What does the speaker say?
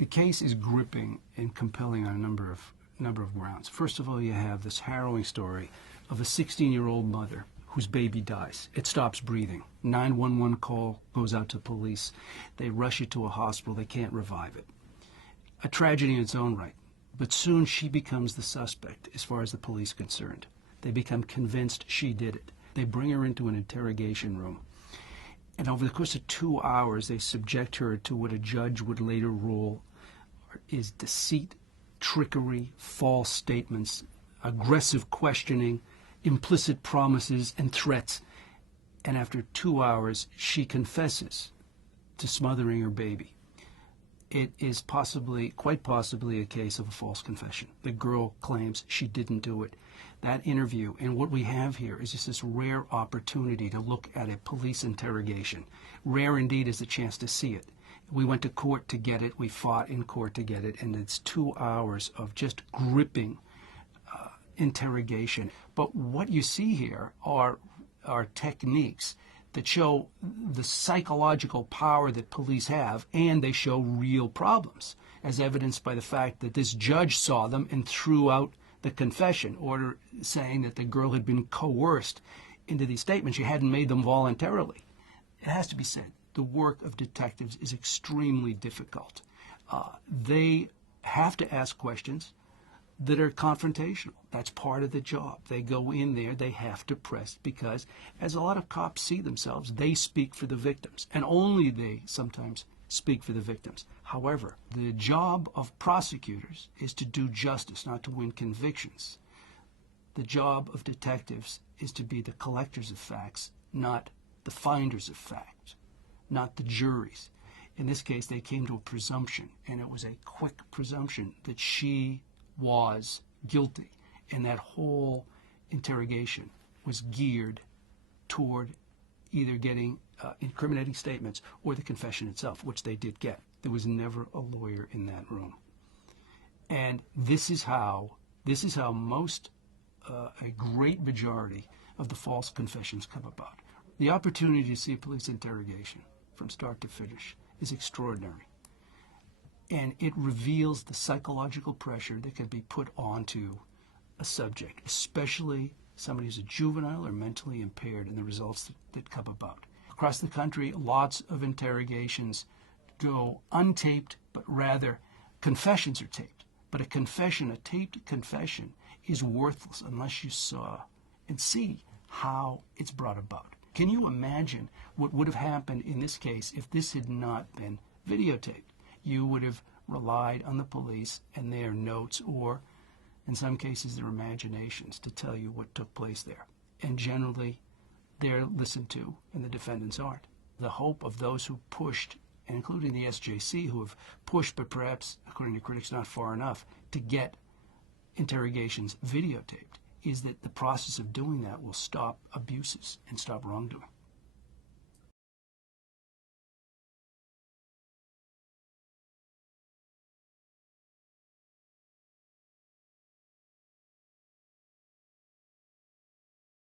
The case is gripping and compelling on a number of grounds. First of all, you have this harrowing story of a 16-year-old mother whose baby dies. It stops breathing. 911 call goes out to police. They rush it to a hospital. They can't revive it. A tragedy in its own right. But soon she becomes the suspect as far as the police are concerned. They become convinced she did it. They bring her into an interrogation room. And over the course of 2 hours, they subject her to what a judge would later rule is deceit, trickery, false statements, aggressive questioning, implicit promises, and threats. And after 2 hours, she confesses to smothering her baby. It is quite possibly a case of a false confession. The girl claims she didn't do it. That interview, and what we have here is just this rare opportunity to look at a police interrogation. Rare indeed is the chance to see it. We went to court to get it. We fought in court to get it. And it's 2 hours of just gripping interrogation. But what you see here are techniques that show the psychological power that police have, and they show real problems, as evidenced by the fact that this judge saw them and threw out the confession order saying that the girl had been coerced into these statements. She hadn't made them voluntarily. It has to be said, the work of detectives is extremely difficult. They have to ask questions that are confrontational. That's part of the job. They go in there, they have to press, because as a lot of cops see themselves, they speak for the victims, and only they sometimes speak for the victims. However, the job of prosecutors is to do justice, not to win convictions. The job of detectives is to be the collectors of facts, not the finders of facts, not the juries. In this case, they came to a presumption, and it was a quick presumption that she was guilty, and that whole interrogation was geared toward either getting incriminating statements or the confession itself, which they did get. There was never a lawyer in that room. And this is how most, a great majority of the false confessions come about. The opportunity to see a police interrogation from start to finish is extraordinary. And it reveals the psychological pressure that can be put onto a subject, especially somebody who's a juvenile or mentally impaired, and the results that come about. Across the country, lots of interrogations go untaped, but rather confessions are taped. But a taped confession, is worthless unless you saw and see how it's brought about. Can you imagine what would have happened in this case if this had not been videotaped? You would have relied on the police and their notes, or in some cases their imaginations, to tell you what took place there. And generally, they're listened to and the defendants aren't. The hope of those who pushed, including the SJC, who have pushed, but perhaps, according to critics, not far enough, to get interrogations videotaped, is that the process of doing that will stop abuses and stop wrongdoing.